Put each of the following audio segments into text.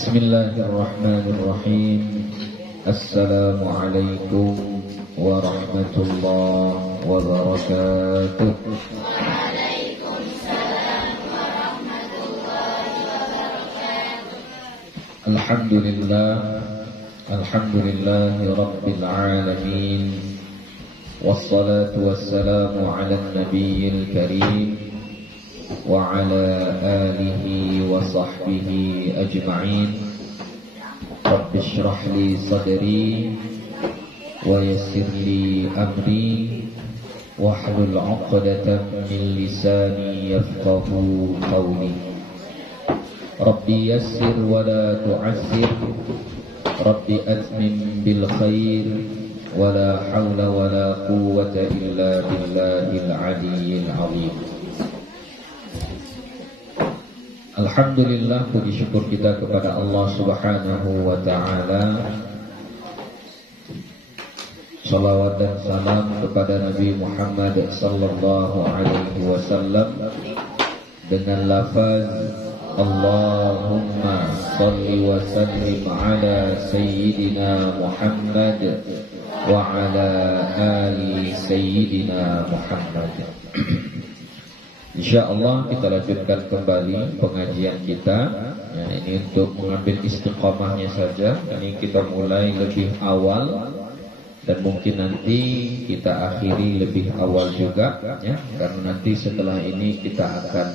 Bismillahirrahmanirrahim. Assalamualaikum warahmatullahi wabarakatuh. Waalaikumsalam warahmatullahi wabarakatuh. Alhamdulillahi rabbil alamin. Wassalatu wassalamu ala nabiyil karim wa ala alihi wa sahbihi ajma'in. Rabbi shrah li sadri wa yassir li amri wahlul 'uqdatam min lisani yafqahu qawli. Rabbi yassir wa la tu'assir, Rabbi atmim bil khair, wa la hawla wa la quwwata illa billahil 'aliyyil 'azim. Alhamdulillah, puji syukur kita kepada Allah Subhanahu wa ta'ala. Salawat dan salam kepada Nabi Muhammad sallallahu alaihi wasallam dengan lafaz Allahumma salli wa sallim ala sayyidina Muhammad wa ala ali sayyidina Muhammad. InsyaAllah kita lanjutkan kembali pengajian kita ya, ini untuk mengambil istiqamahnya saja. Ini kita mulai lebih awal dan mungkin nanti kita akhiri lebih awal juga ya, karena nanti setelah ini kita akan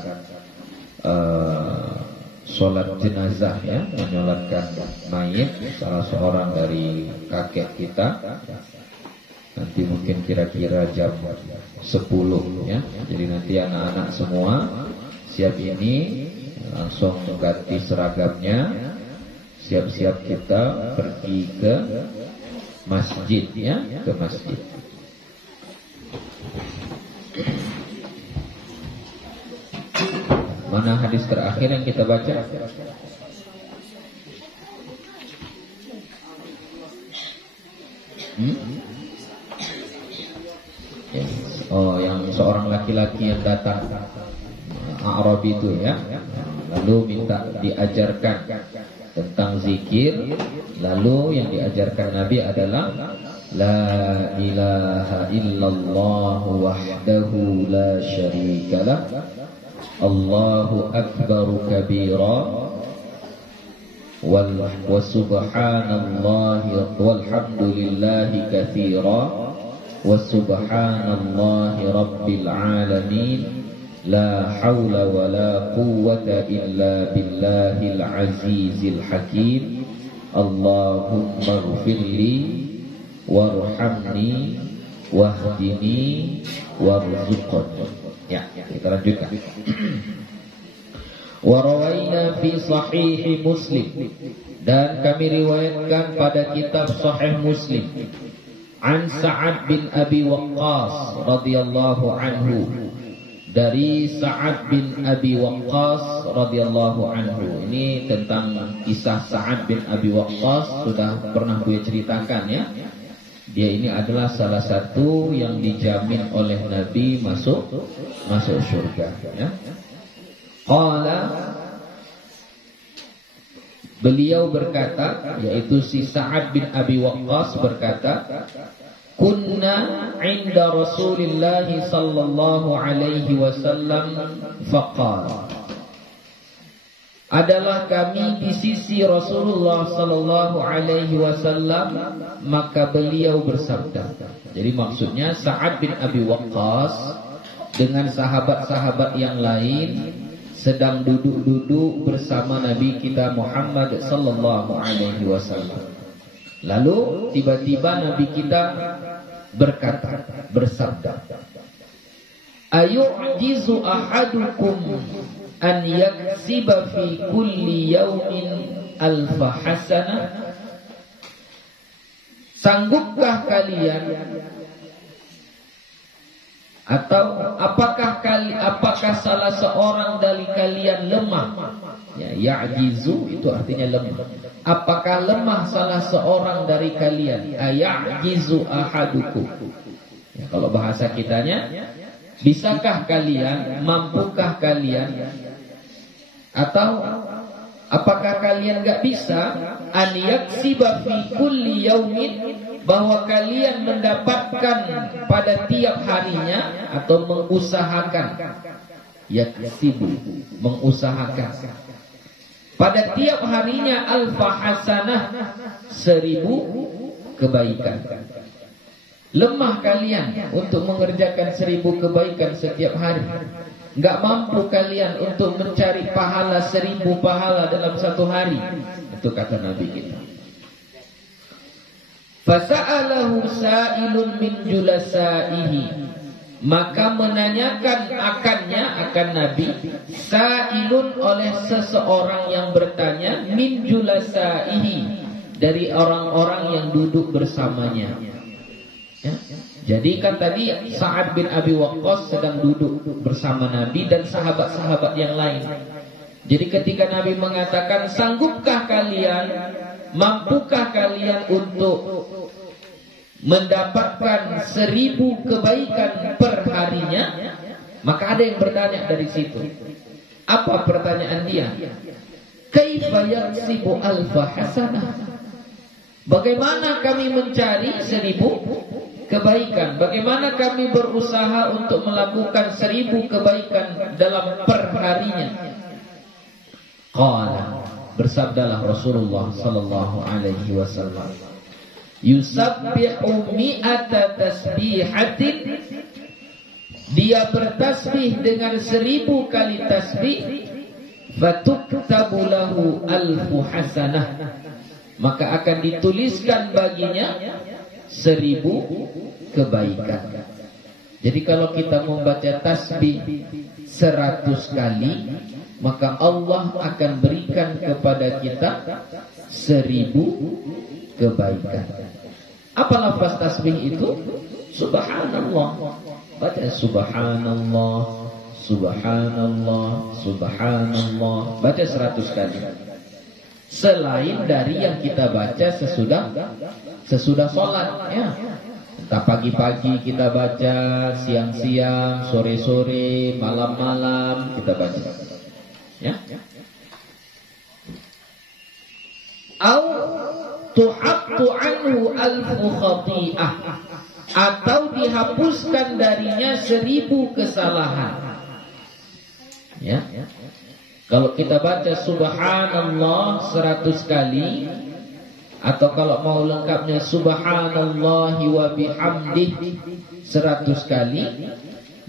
sholat jenazah ya, menyolatkan mayit salah seorang dari kakek kita. Nanti mungkin kira-kira jam 10 ya. Jadi nanti anak-anak semua siap ini, langsung ganti seragamnya, siap-siap kita pergi ke masjid ya, ke masjid. Mana hadis terakhir yang kita baca? Oh, yang seorang laki-laki yang datang A'rabi itu ya, lalu minta diajarkan tentang zikir. Lalu yang diajarkan Nabi adalah La ilaha illallah wahdahu la syarikalah, Allahu akbaru kabira, wa subhanallahi walhamdulillahi katsira, wa subhanallahi rabbil alamin, la hawla wa la quwwata illa billahil azizil hakim, Allahumma ighfirli warhamni wahdini warzuqni. Ya, kita lanjutkan. Wa rawaina fi sahih Muslim, dan kami riwayatkan pada kitab Sahih Muslim, an Sa'ad bin Abi Waqqas radhiyallahu anhu, dari Sa'ad bin Abi Waqqas radhiyallahu anhu. Ini tentang kisah Sa'ad bin Abi Waqqas sudah pernah gue ceritakan ya. Dia ini adalah salah satu yang dijamin oleh Nabi masuk surga ya. Qala, beliau berkata, yaitu si Sa'ad bin Abi Waqqas berkata, kunna inda Rasulillah sallallahu alaihi wasallam faqala, adalah kami di sisi Rasulullah sallallahu alaihi wasallam, maka beliau bersabda. Jadi maksudnya Sa'ad bin Abi Waqqas dengan sahabat-sahabat yang lain sedang duduk-duduk bersama Nabi kita Muhammad sallallahu alaihi wasallam. Lalu tiba-tiba Nabi kita berkata, bersabda, ayu'jizu ahadukum an yaksiba fi kulli yawmin alfa hasanah, sanggupkah kalian, atau apakah salah seorang dari kalian lemah? Ya, ya'jizu itu artinya lemah. Apakah lemah salah seorang dari kalian? Aya'jizu ahadukum. Ya, kalau bahasa kitanya, bisakah kalian, mampukah kalian, atau Apakah kalian gak bisa an yaksiba fi kulli yaumin, bahwa kalian mendapatkan pada tiap harinya, atau mengusahakan, yaksibu, mengusahakan, pada tiap harinya alfa hasanah, 1000 kebaikan. Lemah kalian untuk mengerjakan 1000 kebaikan setiap hari. Enggak mampu kalian untuk mencari pahala 1000 pahala dalam satu hari. Itu kata Nabi kita. Fasa'alahu sa'ilun min julasaihi, maka menanyakan akan Nabi, sa'ilun oleh seseorang yang bertanya, min julasaihi, dari orang-orang yang duduk bersamanya. Ya. Jadi kan tadi Sa'ad bin Abi Waqqas sedang duduk bersama Nabi dan sahabat-sahabat yang lain. Jadi ketika Nabi mengatakan, sanggupkah kalian, mampukah kalian untuk mendapatkan 1000 kebaikan per harinya? Maka ada yang bertanya dari situ. Apa pertanyaan dia? Kaifa yaksibu alfa hasanah? Bagaimana kami mencari 1000 kebaikan? Bagaimana kami berusaha untuk melakukan 1000 kebaikan dalam perharinya? Qala, bersabdalah Rasulullah sallallahu alaihi wasallam, yusabbihu mi'ata tasbihatin, dia bertasbih dengan 1000 kali tasbih, fatuktabu lahu alfu hasanah, maka akan dituliskan baginya 1000 kebaikan. Jadi kalau kita membaca tasbih 100 kali, maka Allah akan berikan kepada kita 1000 kebaikan. Apa lafaz tasbih itu? Subhanallah. Baca subhanallah, subhanallah, subhanallah. Baca 100 kali. Selain dari yang kita baca sesudah sholat, ya. Entah pagi-pagi kita baca, siang-siang, sore-sore, malam-malam kita baca. Ya. Au tuhabtu anhu alfu khati'ah, atau dihapuskan darinya 1000 kesalahan. Ya. Kalau kita baca subhanallah 100 kali, atau kalau mau lengkapnya subhanallahi wa bihamdihi 100 kali,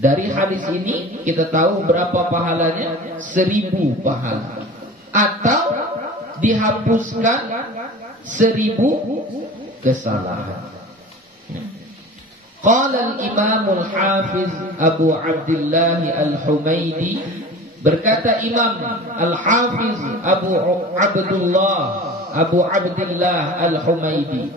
dari hadis ini kita tahu berapa pahalanya? 1000 pahala. Atau dihapuskan 1000 kesalahan. Qala al-Imam al-Hafiz Abu Abdullah al-Humaidi, berkata Imam Al-Hafiz Abu Abdullah Al-Humaidi,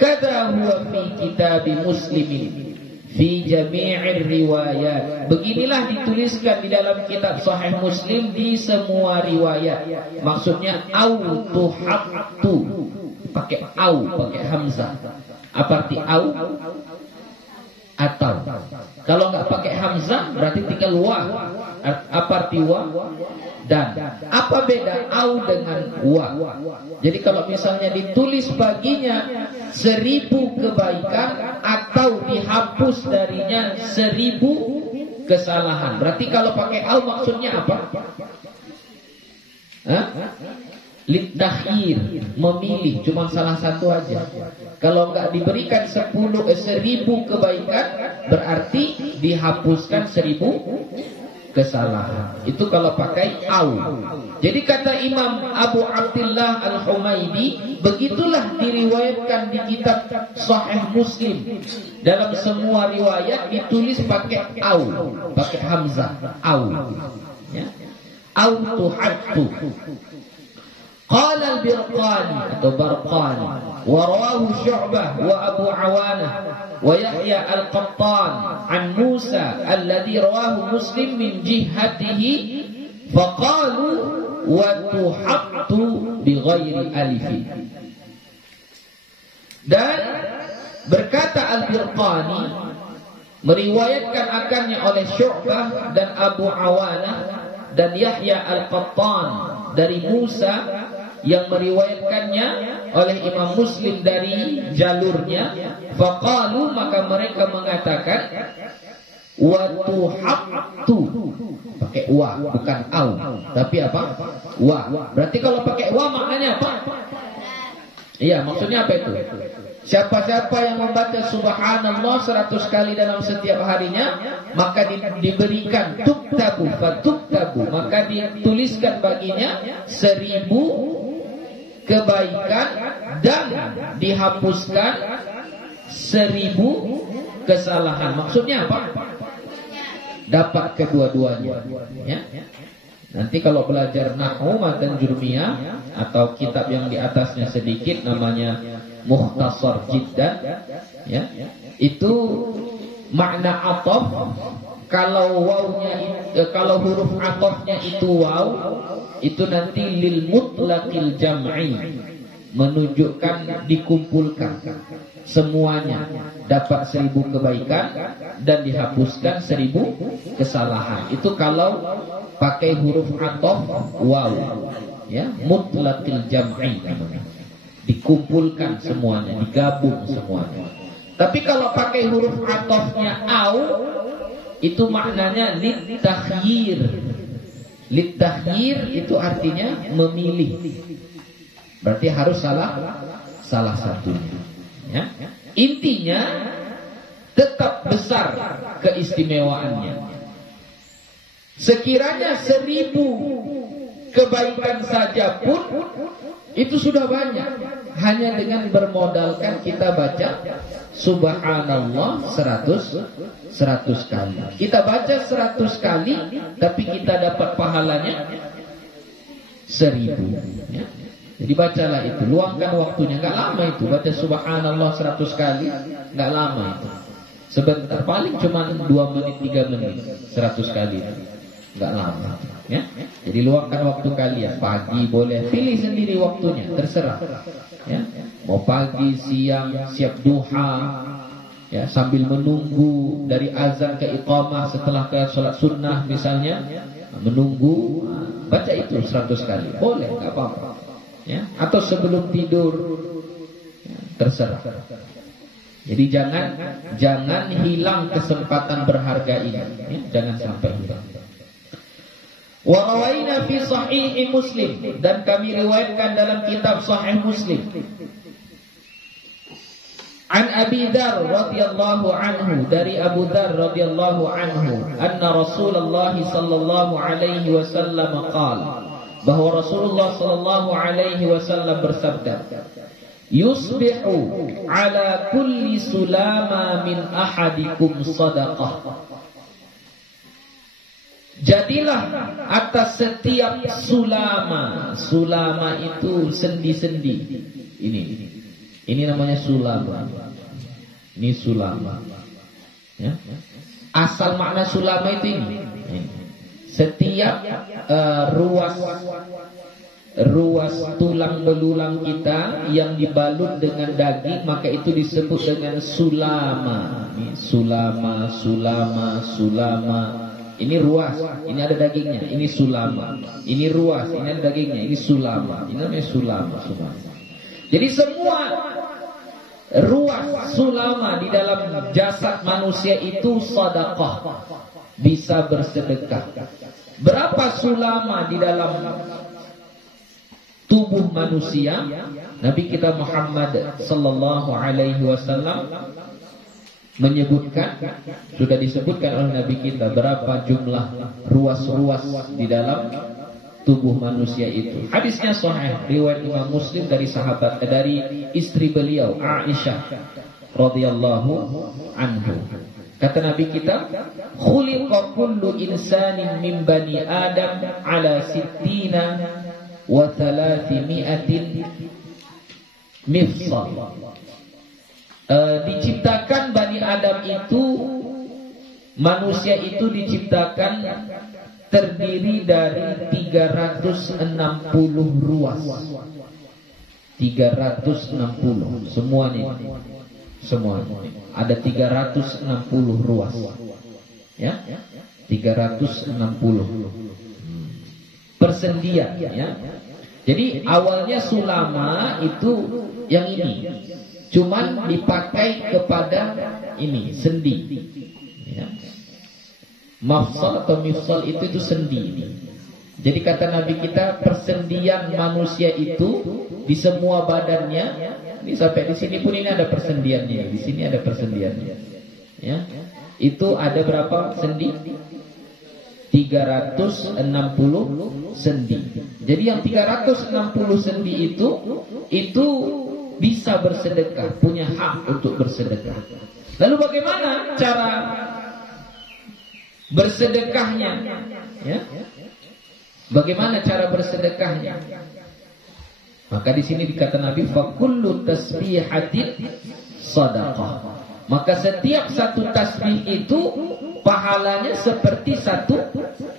kada huwa fi kitab Muslimin fi jami'ir riwayat, beginilah dituliskan di dalam kitab Sahih Muslim di semua riwayat. Maksudnya au tuhabtu, pakai au, pakai hamzah. Apa arti au? Atau. Kalau nggak pakai hamzah berarti tinggal wa. Apa arti wa? Dan. Apa beda au dengan wa? Jadi kalau misalnya ditulis baginya 1000 kebaikan atau dihapus darinya 1000 kesalahan. Berarti kalau pakai au maksudnya apa? Litakhyir, memilih, cuma salah satu aja. Kalau enggak diberikan 1000 kebaikan, berarti dihapuskan 1000 kesalahan. Itu kalau pakai au. Jadi kata Imam Abu Abdullah Al-Humaidi, begitulah diriwayatkan di kitab Sahih Muslim. Dalam semua riwayat ditulis pakai au, pakai hamzah, au. Ya. Au tuhaddu. Qala al-Birqani atau Barqani, wa rawahu Syu'bah wa Abu Awanah wa Yahya al-Qattan an Musa alladhi rawahu Muslim min jihatihi, faqalu wa tuhabtu bighairi alif. Dan berkata al-Birqani, meriwayatkan akannya oleh Syu'bah dan Abu Awanah dan Yahya Al-Qattan dari Musa yang meriwayatkannya oleh Imam Muslim dari jalurnya. Faqalu, maka mereka mengatakan, wa tuhabtu, pakai wa bukan au, tapi apa? Wa. Berarti kalau pakai wa maknanya apa? Iya, maksudnya apa itu? Siapa-siapa yang membaca subhanallah 100 kali dalam setiap harinya, maka diberikan tuktabu, fatuktabu, maka dituliskan baginya 1000 kebaikan dan dihapuskan 1000 kesalahan. Maksudnya apa? Dapat kedua-duanya, ya. Nanti kalau belajar nahwu matan jurmiyah atau kitab yang di atasnya sedikit namanya Mukhtasar Jiddan, ya. Itu makna ataf, kalau kalau huruf atafnya itu waw, itu nanti lil mutlaqil jam'i, menunjukkan dikumpulkan semuanya, dapat 1000 kebaikan dan dihapuskan 1000 kesalahan. Itu kalau pakai huruf ataf waw, ya, mutlaqil jam'i namanya. Dikumpulkan semuanya, digabung semuanya. Tapi kalau pakai huruf atafnya au, itu maknanya litakhyir. Litakhyir itu artinya memilih. Berarti harus salah satunya, ya. Intinya tetap besar keistimewaannya. Sekiranya 1000 kebaikan saja pun itu sudah banyak, hanya dengan bermodalkan kita baca subhanallah 100 kali. Kita baca 100 kali, tapi kita dapat pahalanya 1000, ya. Jadi bacalah itu, luangkan waktunya, nggak lama itu. Baca subhanallah 100 kali, nggak lama itu. Sebentar, paling cuma 2 menit 3 menit 100 kali, nggak lama, ya. Jadi luangkan waktu kalian. Pagi boleh, pilih sendiri waktunya, terserah, ya. Mau pagi, siang, siap duha, ya, sambil menunggu dari azan ke iqamah setelah ke sholat sunnah misalnya, menunggu, baca itu 100 kali, boleh, nggak apa-apa, ya. Atau sebelum tidur, ya, terserah. Jadi jangan hilang kesempatan berharga ini, ya. Jangan sampai hilang. Wa rawaina fi sahih Muslim, dan kami riwayatkan dalam kitab Sahih Muslim, an Abi Dzar radhiyallahu anhu, dari Abu Dzar radhiyallahu anhu, anna Rasulullah sallallahu alaihi wasallam qala, bahwa Rasulullah sallallahu alaihi wasallam bersabda, yusbihu ala kulli sulama min ahadikum sadaqah. Jadilah atas setiap sulama. Sulama itu sendi-sendi. Ini namanya sulama. Ini sulama, ya. Asal makna sulama itu ini. Setiap ruas tulang belulang kita yang dibalut dengan daging, maka itu disebut dengan sulama. Sulama. Ini ruas, ini ada dagingnya, ini sulama. Ini ruas, ini ada dagingnya, ini sulama. Ini namanya sulama. Jadi semua ruas sulama di dalam jasad manusia itu sedekah, bisa bersedekah. Berapa sulama di dalam tubuh manusia? Nabi kita Muhammad sallallahu alaihi wasallam menyebutkan, sudah disebutkan oleh Nabi kita berapa jumlah ruas-ruas di dalam tubuh manusia itu. Hadisnya sahih, riwayat Imam Muslim dari sahabat, dari istri beliau Aisyah radhiyallahu anhu. Kata Nabi kita, khuliqa kullu insanin min bani Adam ala sittina wa 300 mifsal. Diciptakan Bani Adam itu, manusia itu diciptakan terdiri dari 360 ruas. 360 semuanya. Ada 360 ruas, ya. 360. persendian, ya. Jadi awalnya sulama itu yang ini, cuman dipakai kepada ini sendi, ya. Mafsal atau mifsal itu sendi. Jadi kata Nabi kita, persendian manusia itu di semua badannya. Ini sampai di sini pun ini ada persendiannya. Di sini ada persendiannya. Ya. Itu ada berapa sendi? 360 sendi. Jadi yang 360 sendi itu bisa bersedekah, punya hak untuk bersedekah. Lalu bagaimana cara bersedekahnya? Ya. Bagaimana cara bersedekahnya? Maka di sini dikata Nabi, fakullu tasbihatin sadaqah. Maka setiap satu tasbih itu pahalanya seperti satu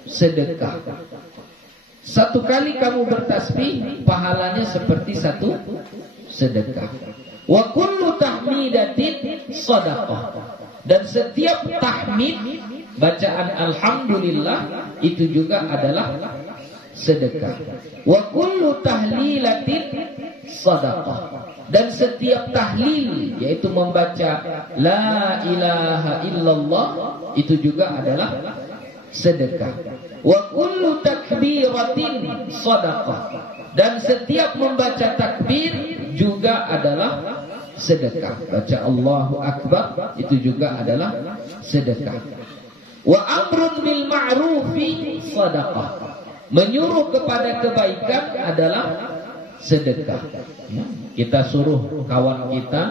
sedekah. Satu kali kamu bertasbih, pahalanya seperti satu sedekah. Wa kullu tahmidatin sadaqah. Dan setiap tahmid, bacaan alhamdulillah, itu juga adalah sedekah. Wa kullu tahlilatin sadaqah. Dan setiap tahlil, yaitu membaca la ilaha illallah, itu juga adalah sedekah. Wa kullu takbiratin sadaqah. Dan setiap membaca takbir juga adalah sedekah. Baca Allahu Akbar itu juga adalah sedekah. Wa amrun bil ma'rufi sadaqah. Menyuruh kepada kebaikan adalah sedekah. Kita suruh kawan kita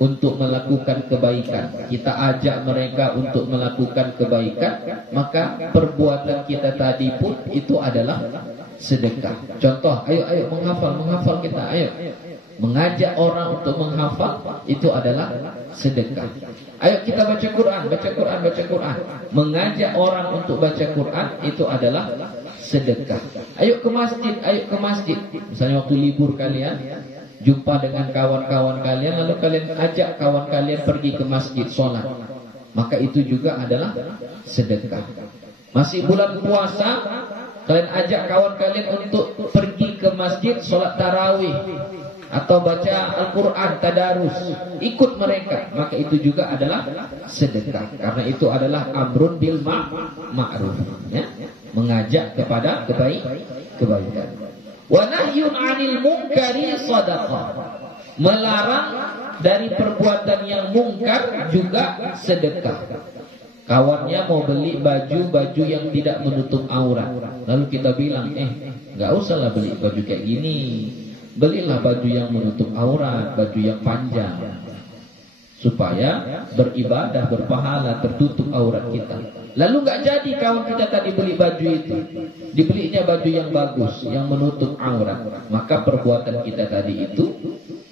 untuk melakukan kebaikan, kita ajak mereka untuk melakukan kebaikan, maka perbuatan kita tadi pun itu adalah sedekah. Contoh, ayo menghafal kita, ayo. Mengajak orang untuk menghafal itu adalah sedekah. Ayo kita baca Quran. Mengajak orang untuk baca Quran itu adalah sedekah. Ayo ke masjid. Misalnya waktu libur kalian jumpa dengan kawan-kawan kalian, lalu kalian ajak kawan kalian pergi ke masjid sholat, maka itu juga adalah sedekah. Masih bulan puasa, kalian ajak kawan kalian untuk pergi ke masjid sholat tarawih atau baca Al-Quran tadarus, ikut mereka, maka itu juga adalah sedekah. Karena itu adalah amrun bil ma'ruf, ya? Mengajak kepada kebaikan. Wa nahyun 'anil munkari shadaqah. Melarang dari perbuatan yang mungkar juga sedekah. Kawannya mau beli baju yang tidak menutup aurat, lalu kita bilang, enggak usahlah beli baju kayak gini. Belilah baju yang menutup aurat, baju yang panjang, supaya beribadah, berpahala, tertutup aurat kita. Lalu nggak jadi kawan kita tadi beli baju itu, dibelinya baju yang bagus, yang menutup aurat, maka perbuatan kita tadi itu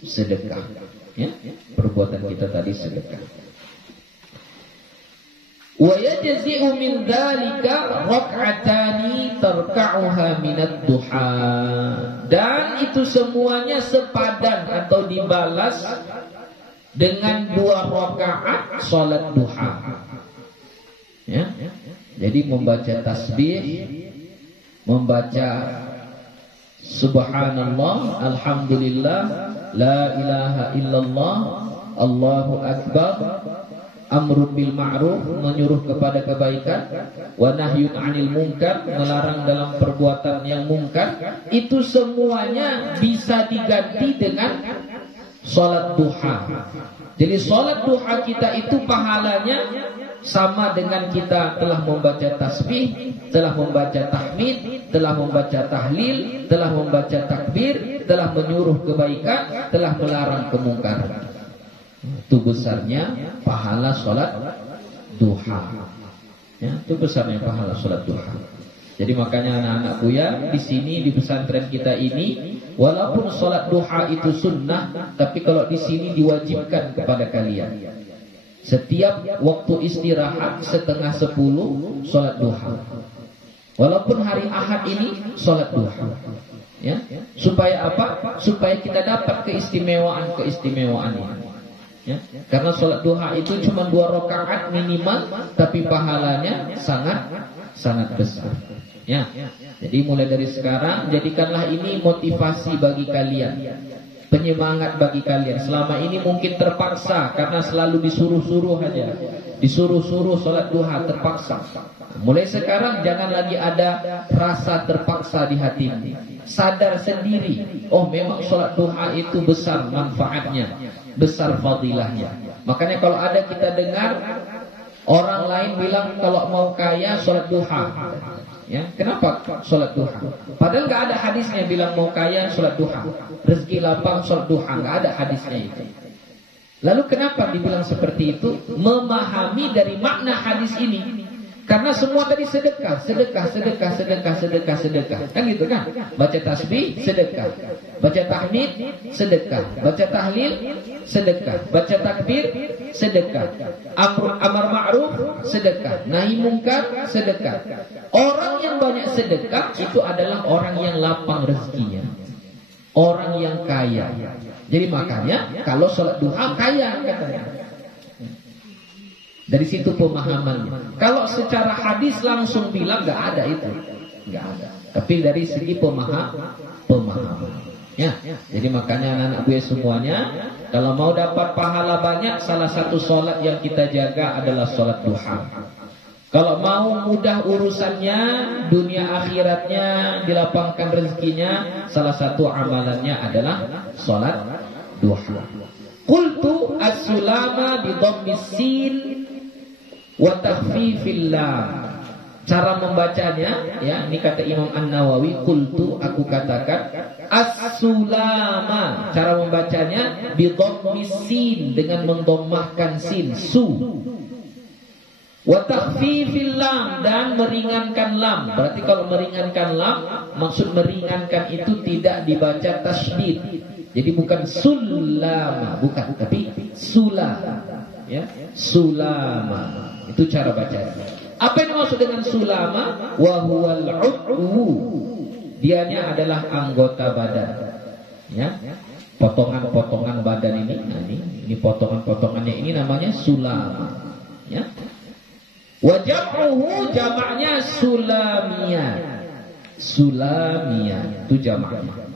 sedekah. Ya? Perbuatan kita tadi sedekah. Wa yajzi'u min dzalika rak'atani tarka'uha minad duha. Dan itu semuanya sepadan atau dibalas dengan 2 rakaat salat duha. Ya. Jadi membaca tasbih, membaca subhanallah, alhamdulillah, la ilaha illallah, Allahu akbar, amrun bil ma'ruf, menyuruh kepada kebaikan, wa nahyun 'anil munkar, melarang dalam perbuatan yang mungkar, itu semuanya bisa diganti dengan salat duha. Jadi salat duha kita itu pahalanya sama dengan kita telah membaca tasbih, telah membaca tahmid, telah membaca tahlil, telah membaca takbir, telah menyuruh kebaikan, telah melarang kemungkaran. Itu besarnya pahala sholat duha. Ya, itu besarnya pahala sholat duha. Jadi makanya anak-anakku ya, di sini di pesantren kita ini, walaupun sholat duha itu sunnah, tapi kalau di sini diwajibkan kepada kalian. Setiap waktu istirahat 9:30 sholat duha. Walaupun hari Ahad ini sholat duha. Ya, supaya apa? Supaya kita dapat keistimewaan ini. Ya, karena sholat duha itu cuma 2 rakaat minimal, tapi pahalanya sangat besar. Ya. Jadi mulai dari sekarang jadikanlah ini motivasi bagi kalian, penyemangat bagi kalian. Selama ini mungkin terpaksa karena selalu disuruh-suruh aja, disuruh-suruh sholat duha terpaksa. Mulai sekarang jangan lagi ada rasa terpaksa di hati. Sadar sendiri, oh memang sholat duha itu besar manfaatnya, besar fadilahnya. Makanya kalau ada kita dengar orang lain bilang kalau mau kaya sholat duha, ya kenapa sholat duha? Padahal nggak ada hadisnya bilang mau kaya sholat duha, rezeki lapang sholat duha, nggak ada hadisnya itu. Lalu kenapa dibilang seperti itu? Memahami dari makna hadis ini. Karena semua tadi sedekah, sedekah, sedekah, sedekah, sedekah, sedekah. Kan gitu kan? Baca tasbih, sedekah. Baca tahmid, sedekah. Baca tahlil, sedekah. Baca takbir, sedekah. Amar ma'ruf, sedekah. Nahi mungkar, sedekah. Orang yang banyak sedekah itu adalah orang yang lapang rezekinya, orang yang kaya. Jadi makanya kalau sholat duha kaya katanya. Dari situ pemahamannya. Kalau secara hadis langsung bilang nggak ada itu, nggak ada. Tapi dari segi pemahaman. Ya. Jadi makanya anak-anak gue semuanya, kalau mau dapat pahala banyak, salah satu sholat yang kita jaga adalah sholat duha. Kalau mau mudah urusannya, dunia akhiratnya, dilapangkan rezekinya, salah satu amalannya adalah sholat duha. Qultu as-sulama bi dhammis sin wa takhfifil lam. Cara membacanya, ya, ini kata Imam An-Nawawi, qultu, aku katakan, as-sulama. Cara membacanya bi dhammis sin, dengan mendommahkan sin, su. Wa takhfifil lam, dan meringankan lam. Berarti kalau meringankan lam, maksud meringankan itu tidak dibaca tasydid. Jadi bukan sulama, bukan, tapi sulama. Ya, sulama. Itu cara bacanya. Apa yang dimaksud dengan sulama? Wa huwal udwu. Dianya adalah anggota badan. Ya. Potongan-potongan badan ini. Nah, ini potongan-potongannya ini namanya sulama. Ya. Wa jam'uhu, jamaknya sulamiyah. Sulamiyah itu jamaknya.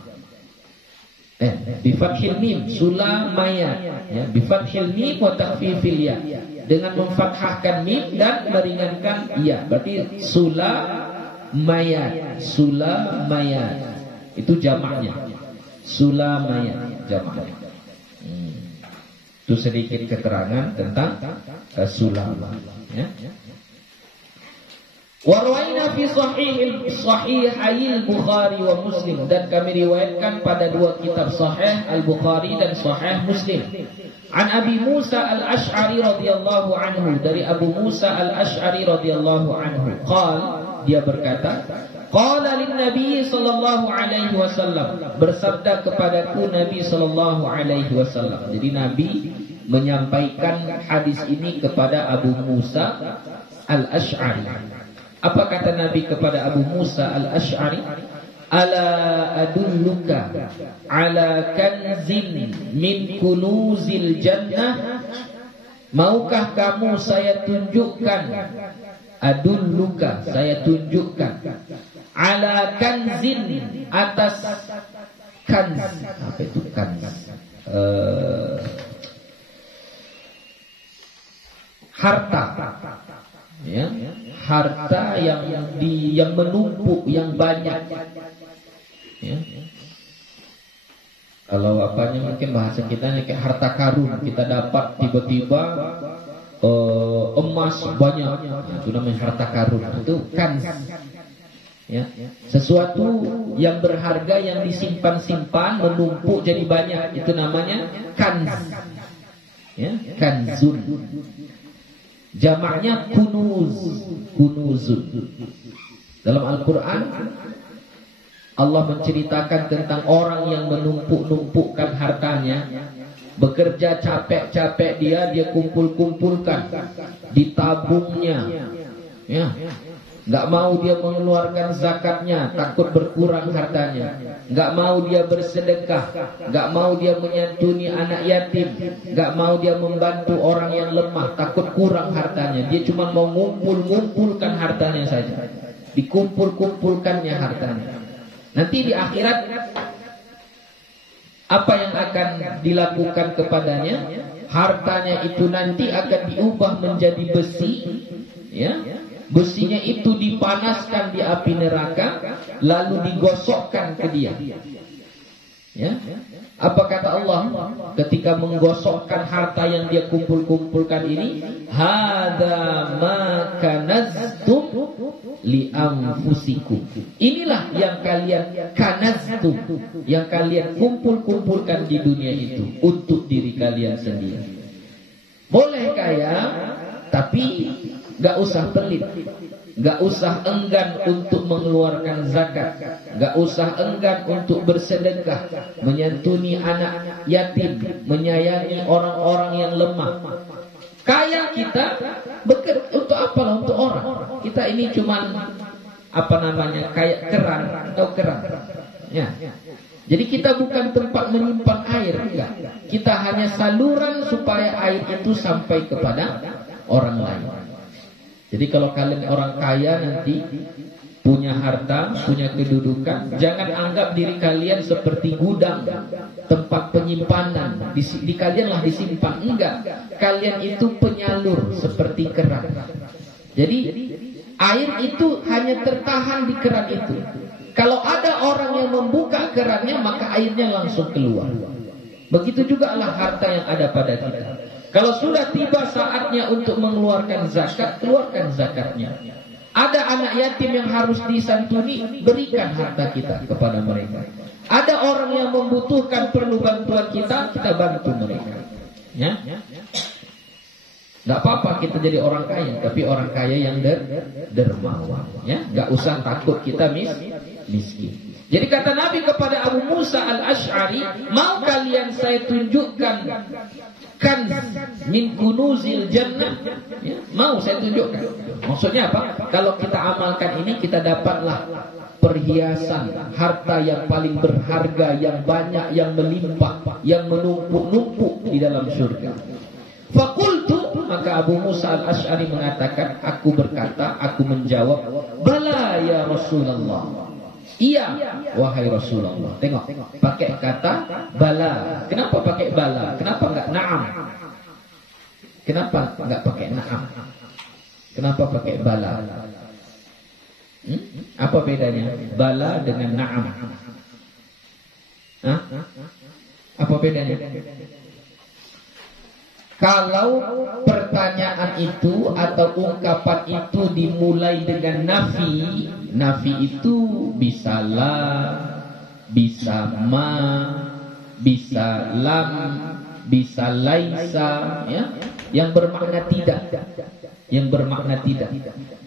Bi fathil mim, sulamayah, ya, bi fathil mim wa takhfifil ya, dengan memfathahkan mim dan meringankan ya. Berarti sulamayah, sulamayah itu jamaknya. Sulamayah jamaknya. Itu sedikit keterangan tentang sulama, ya. Warwaina fi sahihil Bukhari wa Muslim, dan kami riwayatkan pada dua kitab sahih Al-Bukhari dan sahih Muslim. An Abi Musa Al-Ash'ari radhiyallahu anhu, dari Abu Musa Al-Ash'ari radhiyallahu anhu, dia berkata, qala lin Nabi sallallahu alaihi wasallam, bersabda kepadaku Nabi sallallahu alaihi wasallam. Jadi Nabi menyampaikan hadis ini kepada Abu Musa Al-Ash'ari. Apa kata Nabi kepada Abu Musa Al-Ash'ari? Ala adulluka ala kanzin min kunuzil jannah. Maukah kamu saya tunjukkan? Adulluka, saya tunjukkan. Ala kanzin, atas kanz. Apa itu kanz? Harta. Ya, harta yang menumpuk, yang banyak. Ya. Kalau apanya mungkin bahasa kita kayak harta karun, kita dapat tiba-tiba emas banyak. Nah, itu namanya harta karun. Itu kanz. Ya. Sesuatu yang berharga yang disimpan-simpan menumpuk jadi banyak, itu namanya kanz. Ya, kanzun. Jamaknya kunuz, kunuzun. Dalam Al-Quran Allah menceritakan tentang orang yang menumpuk-numpukkan hartanya. Bekerja capek-capek dia kumpul-kumpulkan, ditabungnya, ya. Nggak mau dia mengeluarkan zakatnya, takut berkurang hartanya. Nggak mau dia bersedekah, nggak mau dia menyantuni anak yatim, nggak mau dia membantu orang yang lemah, takut kurang hartanya. Dia cuma mau ngumpulkan hartanya saja. dikumpul-kumpulkannya hartanya. Nanti di akhirat apa yang akan dilakukan kepadanya? Hartanya itu nanti akan diubah menjadi besi, ya. Besinya itu dipanaskan di api neraka, lalu digosokkan ke dia. Ya. Apa kata Allah ketika menggosokkan harta yang dia kumpul-kumpulkan ini? Hadza ma kanaztum li anfusikum. Inilah yang kalian kanaztum, yang kalian kumpul-kumpulkan di dunia itu untuk diri kalian sendiri. Boleh kaya, tapi gak usah pelit, gak usah enggan untuk mengeluarkan zakat, gak usah enggan untuk bersedekah, menyantuni anak yatim, menyayangi orang-orang yang lemah. Kaya kita bekerja untuk apa? Untuk orang. Kita ini cuman kayak keran atau keran. Ya. Jadi kita bukan tempat menyimpan air, enggak. Kita hanya saluran supaya air itu sampai kepada orang lain. Jadi kalau kalian orang kaya nanti punya harta, punya kedudukan, jangan anggap diri kalian seperti gudang, tempat penyimpanan. Di kalianlah disimpan. Enggak. Kalian itu penyalur seperti keran. Jadi air itu hanya tertahan di keran itu. Kalau ada orang yang membuka kerannya, maka airnya langsung keluar. Begitu juga lah harta yang ada pada kita. Kalau sudah tiba saatnya untuk mengeluarkan zakat, keluarkan zakatnya. Ada anak yatim yang harus disantuni, berikan harta kita kepada mereka. Ada orang yang membutuhkan perlu bantuan kita, kita bantu mereka. Ya? Tidak apa-apa kita jadi orang kaya, tapi orang kaya yang dermawan. Ya? Gak usah takut kita miskin. Jadi kata Nabi kepada Abu Musa al-Ash'ari, mau kalian saya tunjukkan kan min kunuzil jannah, ya, mau saya tunjukkan. Maksudnya apa? Kalau kita amalkan ini, kita dapatlah perhiasan, harta yang paling berharga, yang banyak, yang melimpah, yang menumpuk-numpuk di dalam surga. Fakultu, maka Abu Musa al-Ash'ari mengatakan, aku berkata, aku menjawab, bala ya Rasulullah. Iya, wahai Rasulullah. Tengok, pakai kata bala. Kenapa pakai bala? Kenapa enggak na'am? Kenapa enggak pakai na'am? Kenapa pakai bala? Apa bedanya bala dengan na'am? Hah? Apa bedanya? Kalau pertanyaan itu atau ungkapan itu dimulai dengan nafi, nafi itu bisa la, bisa ma, bisa lam, bisa laisa, ya, yang bermakna tidak, yang bermakna tidak.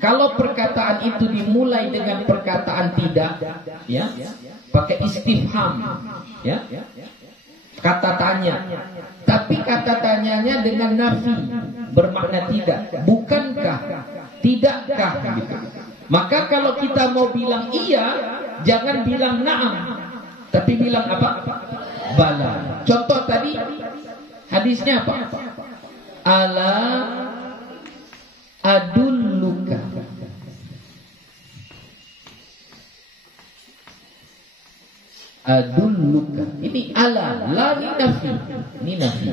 Kalau perkataan itu dimulai dengan perkataan tidak, ya, pakai istifham, ya, kata tanya. Tapi kata tanyanya dengan nafi, bermakna tidak. Bukankah? Tidakkah? Gitu. Maka kalau kita mau bilang iya, jangan bilang na'am, tapi bilang apa? Bala. Contoh tadi hadisnya apa? Ala adulluka. Adulluka. Ini ala, la ini nafi. Ini nafi.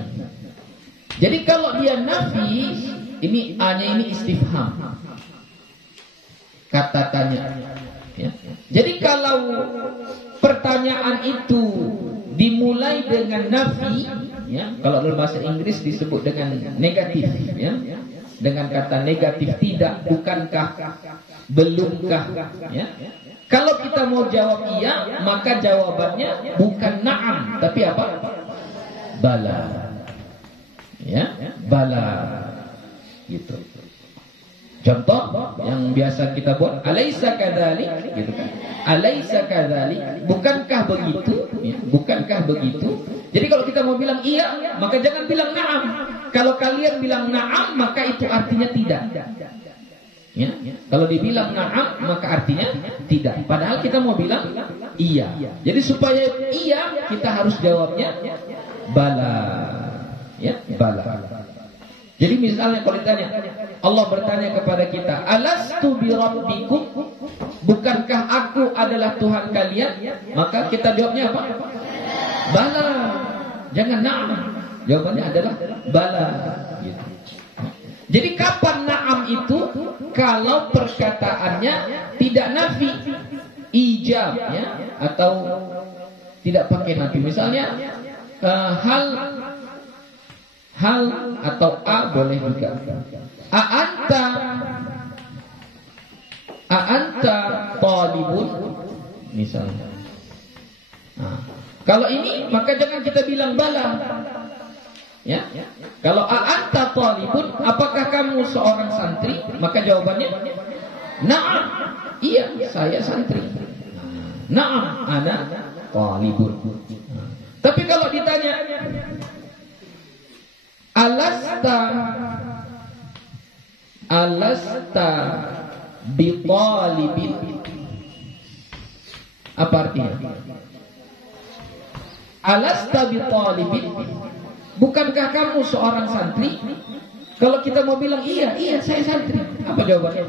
Jadi kalau dia nafi, ini A-nya ini istifham. Kata tanya. Ya. Jadi kalau pertanyaan itu dimulai dengan nafi, ya, kalau dalam bahasa Inggris disebut dengan negatif, ya. Dengan kata negatif, tidak, bukankah, belumkah, ya. Kalau kita mau jawab iya, maka jawabannya bukan na'am, tapi apa? Bala. Ya, bala. Gitu. Contoh yang biasa kita buat, alaisa kadzalik, gitu kan. Alaisa kadzalik, bukankah begitu? Ya, bukankah begitu? Jadi kalau kita mau bilang iya, maka jangan bilang na'am. Kalau kalian bilang na'am, maka itu artinya tidak. Ya, kalau dibilang na'am maka artinya tidak. Padahal kita mau bilang iya. Jadi supaya iya kita harus jawabnya bala. Ya, bala. Jadi misalnya kalau ditanya, Allah bertanya kepada kita, alastu bi rabbikum? bukankah aku adalah Tuhan kalian? Maka kita jawabnya apa? Bala. Jangan na'am. Jawabannya adalah bala. Gitu. Jadi kapan na'am itu? Kalau perkataannya tidak nafi, ijab, ya, atau tidak pakai nafi. Misalnya hal atau a boleh juga. A'anta talibun misalnya. Kalau ini maka jangan kita bilang bala. Ya. Kalau a'anta talibun, apakah kamu seorang santri? Maka jawabannya na'am. Iya, saya santri. Na'am, ana talibun. Tapi kalau ditanya alasta bitalibin, apa artinya? Alasta bitalibin, bukankah kamu seorang santri? Kalau kita mau bilang iya saya santri, apa jawabannya?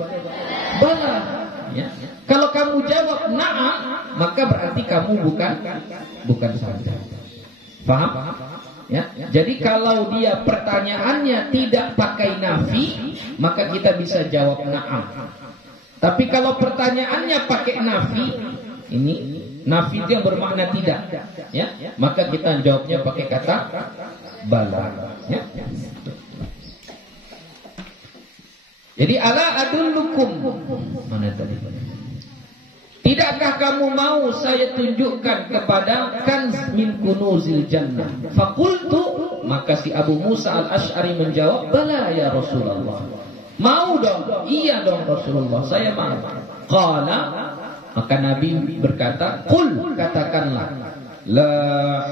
Bala. Ya. Kalau kamu jawab na'am, maka berarti kamu bukan santri. Paham? Ya. Jadi kalau dia pertanyaannya tidak pakai nafi, maka kita bisa jawab na'am. Tapi kalau pertanyaannya pakai nafi, ini nafi itu yang bermakna tidak, ya, maka kita jawabnya pakai kata bala. Ya. Jadi ala adullukum, mana tadi? Tidakkah kamu mau saya tunjukkan kepada kanz min kunuzil jannah? Faqultu, maka si Abu Musa al-Asy'ari menjawab, bala ya Rasulullah. Mau dong, iya dong Rasulullah, saya mau. Qala, maka Nabi berkata, qul, katakanlah, la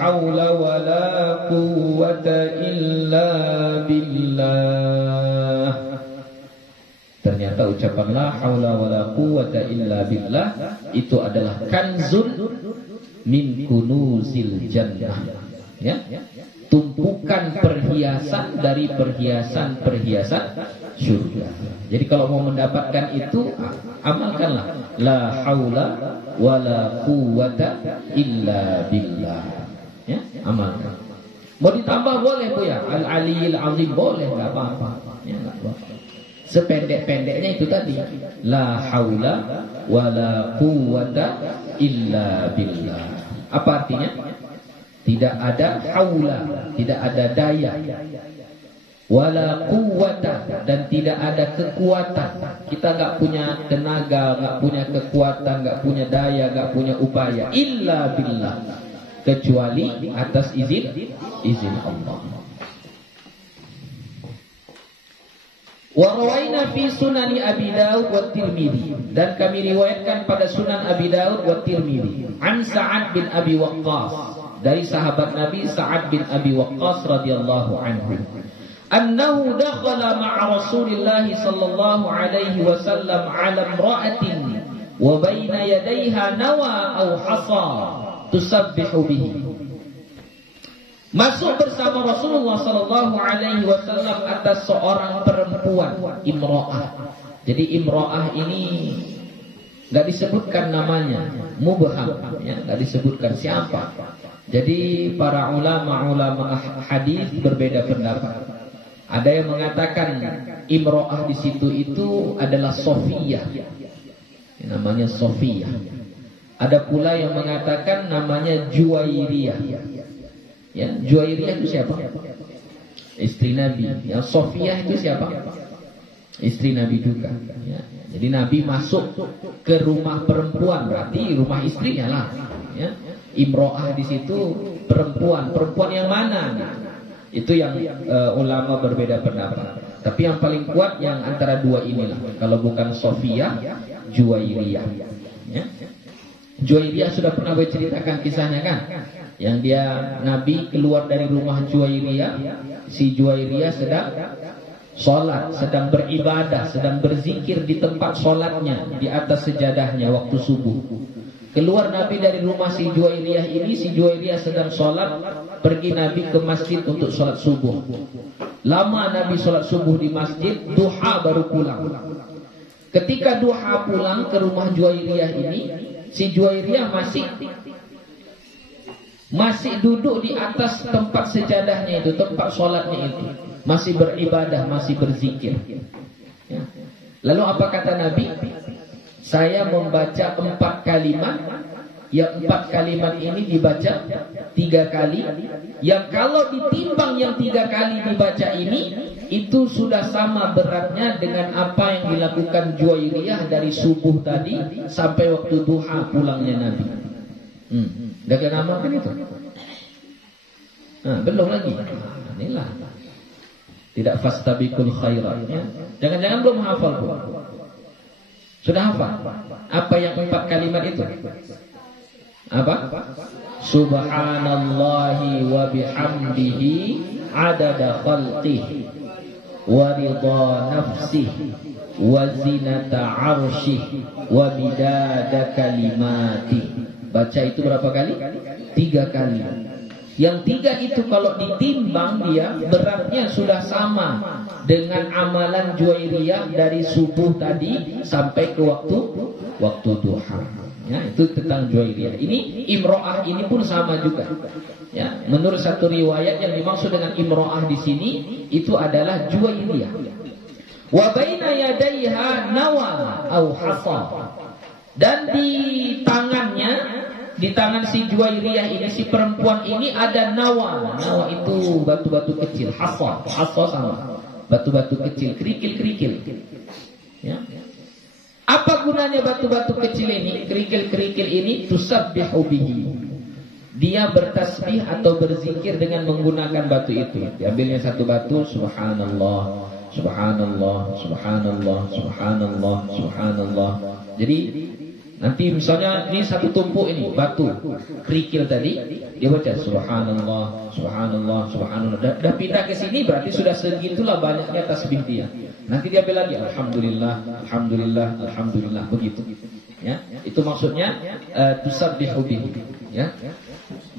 haula wa la quwwata illa billah. Ternyata ucapan la haula wa la quwwata illa billah itu adalah kanzun min kunuzil jannah. Ya? Tumpukan perhiasan dari perhiasan-perhiasan surga. Jadi kalau mau mendapatkan itu, amalkanlah la haula wa la quwwata illa billah. Ya, amalkan. Mau ditambah boleh Bu ya, al-aliyil azim boleh, enggak apa-apa. Ya, enggak apa-apa. Sependek-pendeknya itu tadi, la haula wa la quwwata illa billah. Apa artinya? Tidak ada haula, tidak ada daya, wala quwwata, dan tidak ada kekuatan. Kita nggak punya tenaga, nggak punya kekuatan, nggak punya daya, nggak punya upaya, illa billah, kecuali atas izin Allah. Wa rawaina fi sunani Abi Daud wa Tirmidzi, dan kami riwayatkan pada Sunan Abi Daud wa Tirmidzi an Sa'ad bin Abi Waqqas, dari sahabat Nabi Sa'ad bin Abi Waqqas radhiyallahu anhu, annahu dakhala ma'a Rasulillah sallallahu alaihi wasallam 'ala imra'atin wa baina yadayha nawa aw hasa tusabbihu bihi. Masuk bersama Rasulullah sallallahu alaihi wasallam atas seorang perempuan, imra'ah. Jadi imra'ah ini enggak disebutkan namanya, mubham, ya, enggak disebutkan siapa. Jadi para ulama hadis berbeda pendapat. Ada yang mengatakan imro'ah di situ itu adalah Sofiyah, namanya Sofiyah. Ada pula yang mengatakan namanya Juwairiyah. Ya, Juwairiyah itu siapa? Istri Nabi. Yang Sofiyah itu siapa? Istri Nabi juga. Ya. Jadi Nabi masuk ke rumah perempuan, berarti rumah istrinya lah. Ya. Imro'ah di situ perempuan yang mana? Itu yang ulama berbeda pendapat. Tapi yang paling kuat yang antara dua inilah. Kalau bukan Sofiyah, Juwairiyah. Ya. Juwairiyah sudah pernah berceritakan kisahnya kan? Yang dia Nabi keluar dari rumah Juwairiyah, si Juwairiyah sedang sholat, sedang beribadah, sedang berzikir di tempat sholatnya, di atas sejadahnya waktu subuh. Keluar Nabi dari rumah si Juwairiyah ini, si Juwairiyah sedang sholat, pergi Nabi ke masjid untuk sholat subuh. Lama Nabi sholat subuh di masjid, duha baru pulang. Ketika Duha pulang ke rumah Juwairiyah ini, si Juwairiyah masih duduk di atas tempat sejadahnya itu, tempat sholatnya itu, masih beribadah, masih berzikir. Ya. Lalu apa kata Nabi? Saya membaca 4 kalimat. Yang 4 kalimat ini dibaca 3 kali. Yang kalau ditimbang yang 3 kali dibaca ini, itu sudah sama beratnya dengan apa yang dilakukan Juwairiyah dari subuh tadi sampai waktu duha pulangnya Nabi. Dah kena amalkan itu? Belum lagi. Inilah. Tidak fastabiqul khairat. Ya. Jangan-jangan belum hafal pun. Sudah hafal? Apa yang 4 kalimat itu? Apa? Subhanallahi wa bihamdihi adada khalqihi wa ridha nafsihi wa zinata arsyihi wa midada kalimatihi. Baca itu berapa kali? 3 kali. Yang 3 itu kalau ditimbang dia beratnya sudah sama dengan amalan Juwairiyah dari subuh tadi sampai ke waktu duha. Ya, itu tentang Juwairiyah. Ini imro'ah ini pun sama juga. Ya, menurut satu riwayat yang dimaksud dengan imro'ah di sini itu adalah Juwairiyah. Wa baina yadayha nawa au hasa. Dan di tangan si Juwairiyah ini, si perempuan ini ada nawa. Nawa itu batu-batu kecil. Hasa sama. Batu-batu kecil, kerikil-kerikil. Ya. Apa gunanya batu-batu kecil ini, kerikil-kerikil ini? Tusabbihu bihi. Dia bertasbih atau berzikir dengan menggunakan batu itu. Diambilnya satu batu, subhanallah, subhanallah, subhanallah, subhanallah, subhanallah. Jadi nanti misalnya ini satu tumpuk ini batu kerikil tadi, dia baca subhanallah, subhanallah, subhanallah. Dah pindah ke sini berarti sudah segitulah banyaknya tasbih dia. Nanti dia bilang lagi alhamdulillah, alhamdulillah, alhamdulillah, begitu. Ya, itu maksudnya tusabbihu bihi. Ya.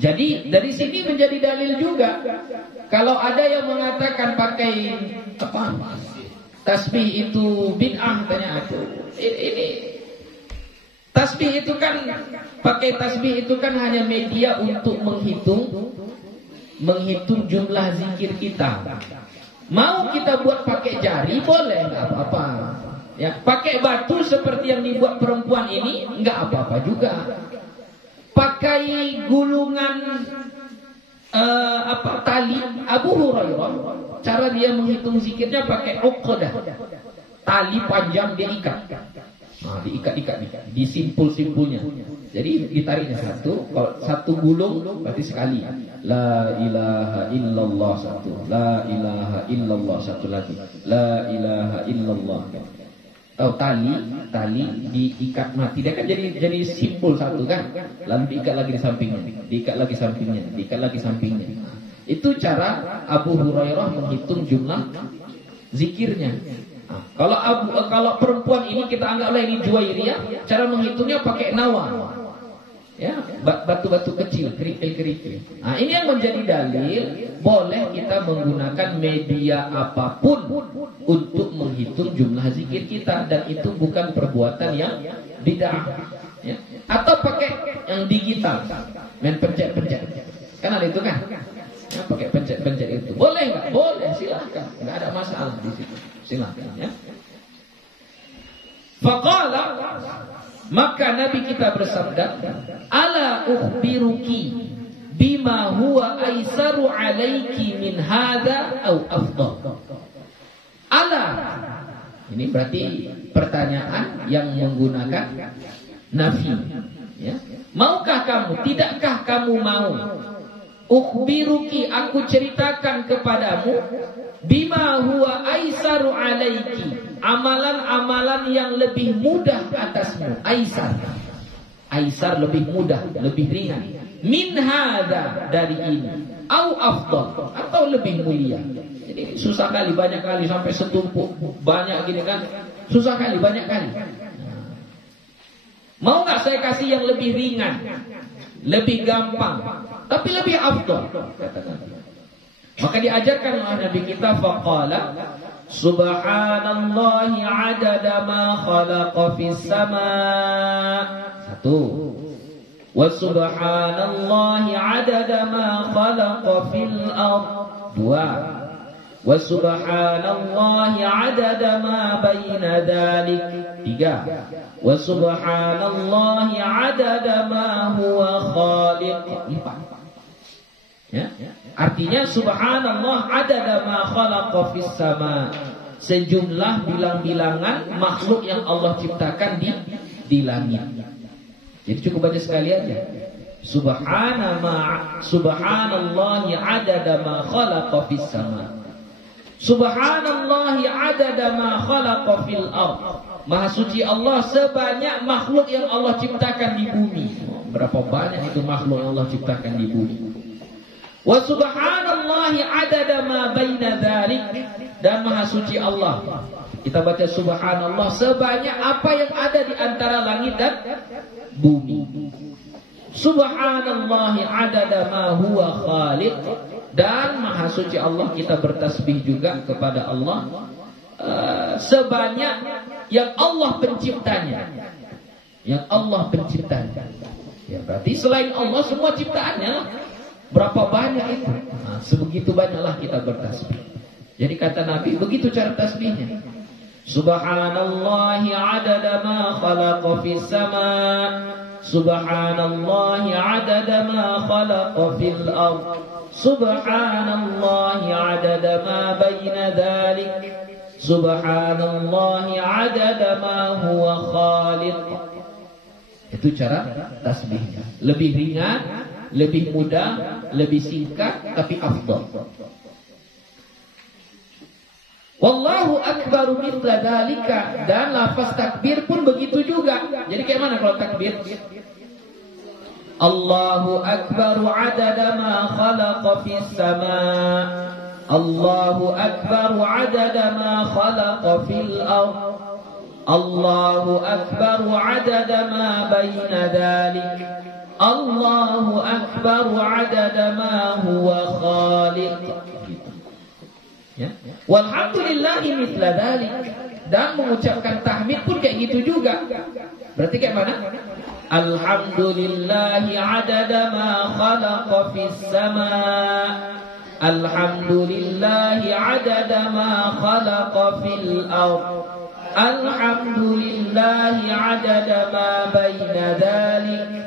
Jadi dari sini menjadi dalil juga kalau ada yang mengatakan pakai apa? Tasbih itu bid'ah, tanya aku. Ini tasbih itu kan, pakai tasbih itu kan hanya media untuk menghitung jumlah zikir kita. Mau kita buat pakai jari boleh, nggak apa-apa. Ya, pakai batu seperti yang dibuat perempuan ini nggak apa-apa juga. Pakai gulungan tali Abu Hurairah, cara dia menghitung zikirnya pakai uqdah. Tali panjang dia ikat. Diikat, disimpul-simpulnya. Jadi ditariknya satu gulung berarti sekali. La ilaha illallah satu. La ilaha illallah satu lagi. La ilaha illallah. Tahu tali diikat mati. Dia kan jadi simpul satu kan. Lalu diikat lagi di sampingnya. Diikat lagi sampingnya. Diikat lagi sampingnya. Itu cara Abu Hurairah menghitung jumlah zikirnya. Kalau perempuan ini kita anggaplah ini Juwairiyah, cara menghitungnya pakai nawa. Ya, batu-batu kecil, kerikil-kerikil. Nah, ini yang menjadi dalil boleh kita menggunakan media apapun untuk menghitung jumlah zikir kita, dan itu bukan perbuatan yang bid'ah. Ya. Atau pakai yang digital, main pencet-pencet. Kan ada itu kan? Ya, pakai pencet-pencet itu. Boleh nggak? Boleh, silahkan. Nggak ada masalah di situ. Silahkan ya. Faqala, maka Nabi kita bersabda, ala ukhbiruki bima huwa aisaru alaiki min hadha au afdal. Ala, ini berarti pertanyaan yang menggunakan nafi ya. Maukah kamu, tidakkah kamu mau? Ukhbiruki, aku ceritakan kepadamu, bima huwa aisaru alaiki, amalan-amalan yang lebih mudah atasmu. Aisar lebih mudah, lebih ringan. Min hadza, dari ini. Au afdal, atau lebih mulia. Jadi susah kali, banyak kali, sampai setumpuk banyak gini kan. Susah kali, banyak kali. Mau nggak saya kasih yang lebih ringan, lebih gampang, tapi lebih afdal? Maka diajarkan oleh Nabi kita, faqala Subhanallahi adada ma khalaqa fis sama. Satu. Wa subhanallahi adada ma khalaqa fil ard. Dua. Wa subhanallahi adada ma baina dzalik. Tiga. Wa subhanallahi adada ma huwa khaliq. Empat. Ya. Artinya subhanallah adada ma khalaqa fis sama. Sejumlah bilang-bilangan makhluk yang Allah ciptakan di langit. Jadi cukup baca sekali aja. Subhanallahi adada ma khalaqa fis sama. Subhanallahi adada ma khalaqa fil ard. Maha suci Allah sebanyak makhluk yang Allah ciptakan di bumi. Berapa banyak itu makhluk yang Allah ciptakan di bumi. Wa subhanallahi adada ma baina dzalik. Dan maha suci Allah. Kita baca subhanallah sebanyak apa yang ada di antara langit dan bumi. Subhanallahi adada ma huwa khaliq. Dan maha suci Allah, kita bertasbih juga kepada Allah sebanyak yang Allah penciptanya. Yang Allah penciptanya. Ya, berarti selain Allah semua ciptaannya. Berapa banyak itu? Nah, sebegitu banyaklah kita bertasbih. Jadi kata Nabi, begitu cara tasbihnya. Subhanallahi adada ma khalaqa fis sama. Subhanallahi adada ma khalaqa fil ard. Subhanallahi adada ma baina dzalik. Subhanallahi adada ma huwa khaliq. Itu cara tasbihnya. Lebih ringan, lebih mudah, lebih singkat, tapi afdal. Wallahu akbaru mithla dzalika. Dan lafaz takbir pun begitu juga. Jadi kayak mana kalau takbir? Allahu akbaru adada ma khalaqa fis sama. Allahu akbaru adada ma khalaqa fil ard. Allahu akbaru adada ma baina dzalik. Allahu akbaru adada ma huwa khaliq. Ya. Walhamdulillahi mithla dzalik. Dan mengucapkan tahmid pun kayak gitu juga. Berarti kayak mana? Alhamdulillahi adada ma khalaqa fis sama. Alhamdulillahi adada ma khalaqa fil ard. Alhamdulillahi adada ma baina dzalik.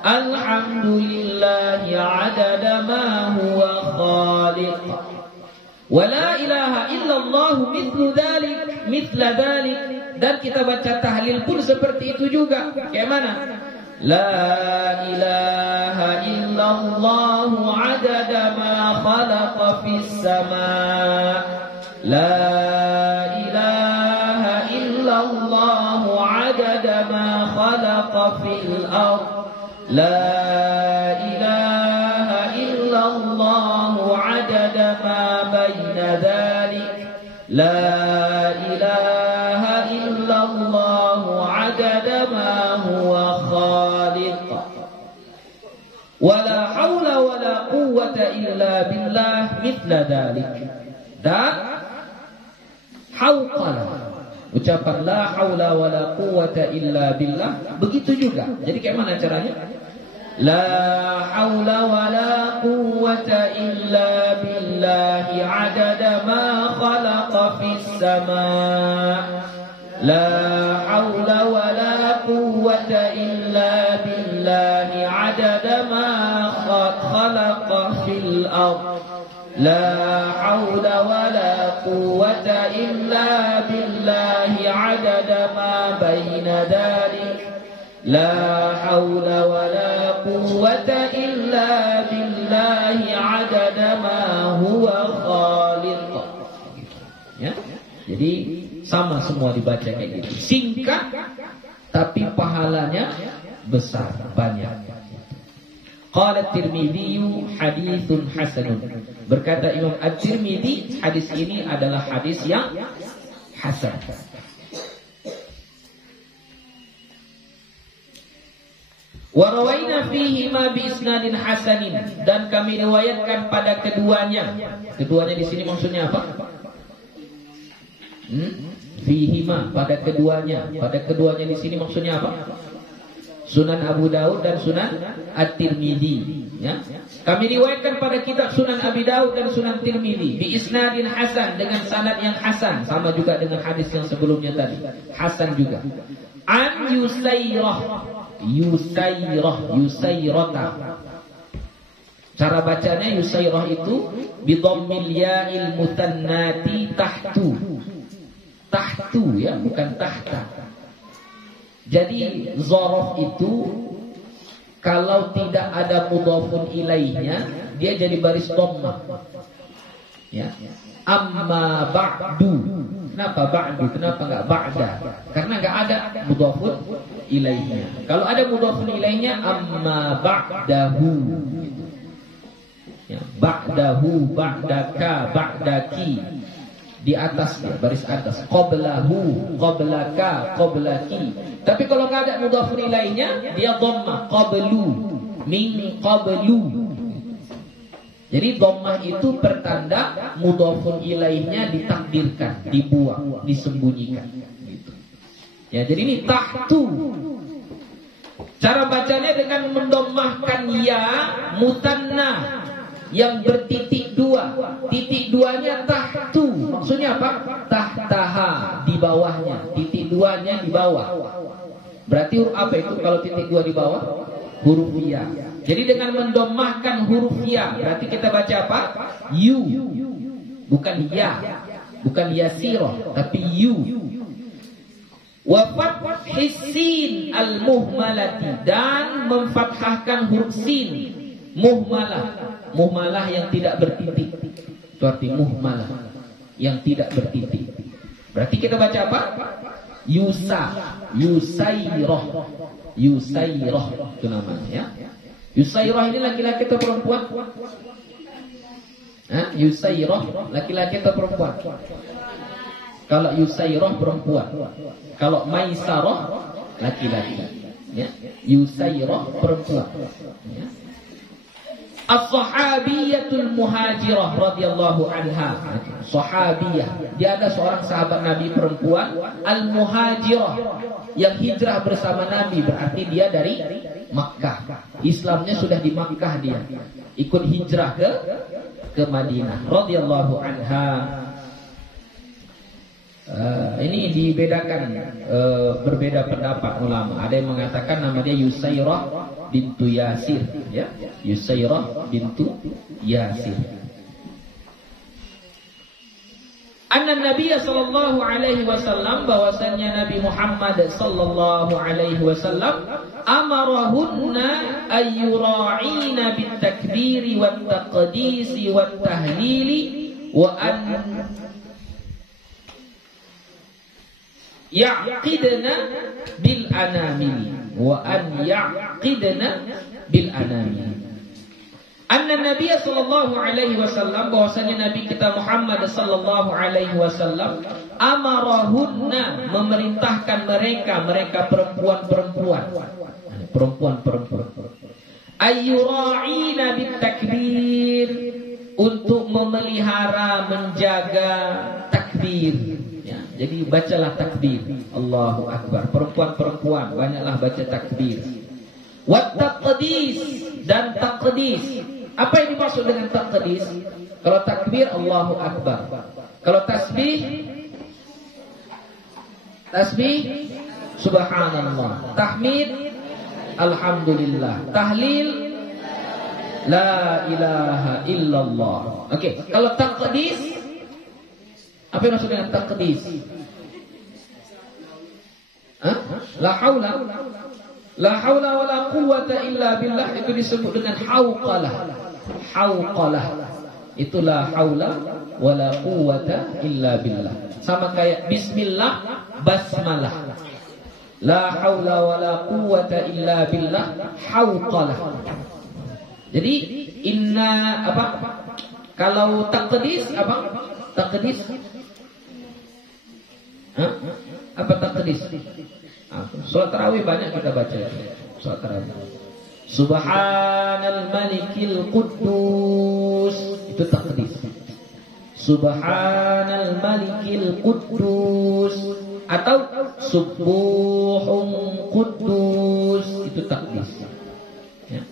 Alhamdulillahi adada ma huwa khaliq. Wa la ilaha illallah mithla dzalik. Dan kita baca tahlil pun seperti itu juga. Kayak mana? La ilaha illallah adada ma khalaqa fis sama. La ilaha illallah adada ma khalaqa fil ard. La ilaha illallah adada ma baina dzalik. La ilaha illallah adada ma huwa khaliq. Wala haula wala quwwata illa billah mithla dzalik. Dan hauqala, ucapan la haula wala quwwata illa billah begitu juga. Jadi kayak mana caranya? La haula wala quwwata illa billahi adada ma khalaqa fis sama. La haula wala quwwata illa billahi adada ma khalaqa fil ard. La haula wala quwwata illa billahi adada ma baina dzalik. La haula wala quwwata illa billahi adada ma huwa khaliq. Ya. Jadi sama semua dibaca kayak gitu. Singkat tapi pahalanya besar, banyak. Qala At-Tirmidzi haditsun hasanun. Berkata Imam At-Tirmidzi, hadis ini adalah hadis yang hasan. Wa rawaina fihi ma bi isnadin hasanin. Dan kami riwayatkan pada keduanya. Keduanya di sini maksudnya apa? Fihima, pada keduanya. Pada keduanya di sini maksudnya apa? Sunan Abu Daud dan Sunan At-Tirmidzi, ya. Kami riwayatkan pada kitab Sunan Abi Daud dan Sunan Tirmidzi bi isnadin hasan, dengan sanad yang hasan, sama juga dengan hadis yang sebelumnya tadi, hasan juga. An Yusairah. Cara bacanya Yusairah itu bi dhammil ya'il muthannati tahtu. Tahtu, ya, bukan tahta. Jadi zorof itu kalau tidak ada mudhafun ilaihnya, dia jadi baris dhammah. Ya. Amma ba'du. Kenapa ba'du? Kenapa enggak ba'da? Karena enggak ada mudhafun ilaihnya. Kalau ada mudhafun ilaihnya, amma ba'dahu. Ya, ba'dahu, ba'daka, ba'daki. Di atas, ya, baris atas. Qablahu, qablaka, qablaki. Tapi kalau nggak ada mudhafun ilaihnya, dia dhammah. Qablu, min qablu. Jadi dhammah itu pertanda mudhafun ilaihnya ditakdirkan, dibuang, disembunyikan. Gitu. Ya, jadi ini tahtu. Cara bacanya dengan mendommahkan ya mutanna yang bertitik dua. Titik duanya tahtu. Maksudnya apa? Tahtaha, di bawahnya. Titik duanya di bawah. Berarti huruf apa itu kalau titik dua di bawah? Huruf ya. Jadi dengan mendomahkan huruf ya, berarti kita baca apa? Yu. Bukan ya. Bukan yasirah, tapi yu. Wa fathis sin al-muhmalati, dan memfathahkan huruf sin muhmalah. Muhmalah yang tidak bertitik. Itu arti muhmalah yang tidak bertitik. Berarti kita baca apa? Yusairah. Yusairah itu namanya, ya. Yusairah ini laki-laki atau perempuan? Yusairah laki-laki atau perempuan? Kalau Yusairah perempuan. Kalau Maisarah laki-laki, ya. Yusairah perempuan, ya. As-sahabiyatul muhajirah radhiyallahu anha. Sahabiyah, dia ada seorang sahabat Nabi perempuan, al-muhajirah, yang hijrah bersama Nabi, berarti dia dari Makkah. Islamnya sudah di Makkah, dia ikut hijrah ke Madinah radhiyallahu anha. Ini dibedakan, berbeda pendapat ulama. Ada yang mengatakan nama dia Yusairah bintu Yasir, ya. Yusairah bintu Yasir. Anna Nabi sallallahu alaihi wasallam, bahwasanya Nabi Muhammad sallallahu alaihi wasallam amarahunna ayyura'ina bit takbiri wat taqdisi wat tahlili wa an ya'qidna bil anamil, wa an ya'qidna bil anamil. Anna Nabi sallallahu alaihi wasallam, bahwasanya Nabi kita Muhammad sallallahu alaihi wasallam amarahunna, memerintahkan mereka perempuan-perempuan, ayyura'ina bit takbir, untuk memelihara, menjaga takbir. Jadi bacalah takbir, Allahu Akbar. Perempuan-perempuan banyaklah baca takbir. Wat taqdis, dan taqdis. Apa yang dimaksud dengan taqdis? Kalau takbir Allahu Akbar. Kalau tasbih subhanallah. Tahmid alhamdulillah. Tahlil la ilaha illallah. Oke, kalau taqdis, apa yang maksud dengan taqdis? La haula wala quwwata illa billah, itu disebut dengan hauqalah. Hauqalah itu la haula wala quwwata illa billah. Sama kayak bismillah, basmalah. La haula wala quwwata illa billah, hauqalah. Jadi inna apa? Kalau taqdis apa? Taqdis apa taqdis? Salat tarawih banyak kita baca. Salat tarawih. Subhanal malikil quddus, itu taqdis. Subhanal malikil quddus, atau subuhun quddus, itu takdis. Ya.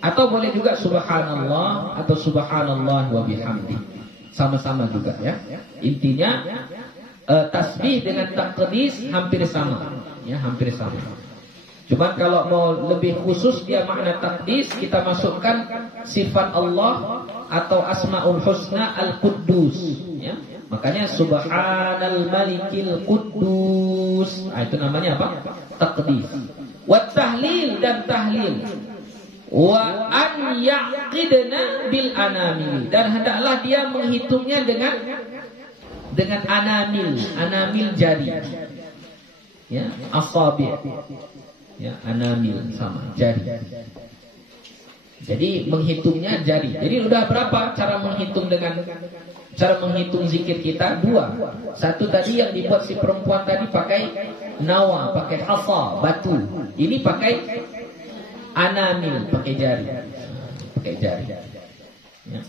Atau boleh juga subhanallah atau subhanallah wa bihamdi. Sama-sama juga ya. Intinya tasbih dengan takdis hampir sama. Ya, hampir sama. Cuma kalau mau lebih khusus dia makna takdis, kita masukkan sifat Allah atau asmaul husna al-quddus ya. Makanya subhanal malikil quddus. Itu namanya apa? Takdis. Wa tahlil dan tahlil. Wa an yaqidna bil anamil, dan hendaklah dia menghitungnya dengan anamil jari. Ya, asabi'. Ya, anamil sama jari. Jadi menghitungnya jari. Jadi udah berapa cara menghitung zikir kita? 2. Satu tadi yang dibuat si perempuan tadi pakai nawa, pakai hasa, batu. Ini pakai anamil, pakai jari. Pakai jari. Ya.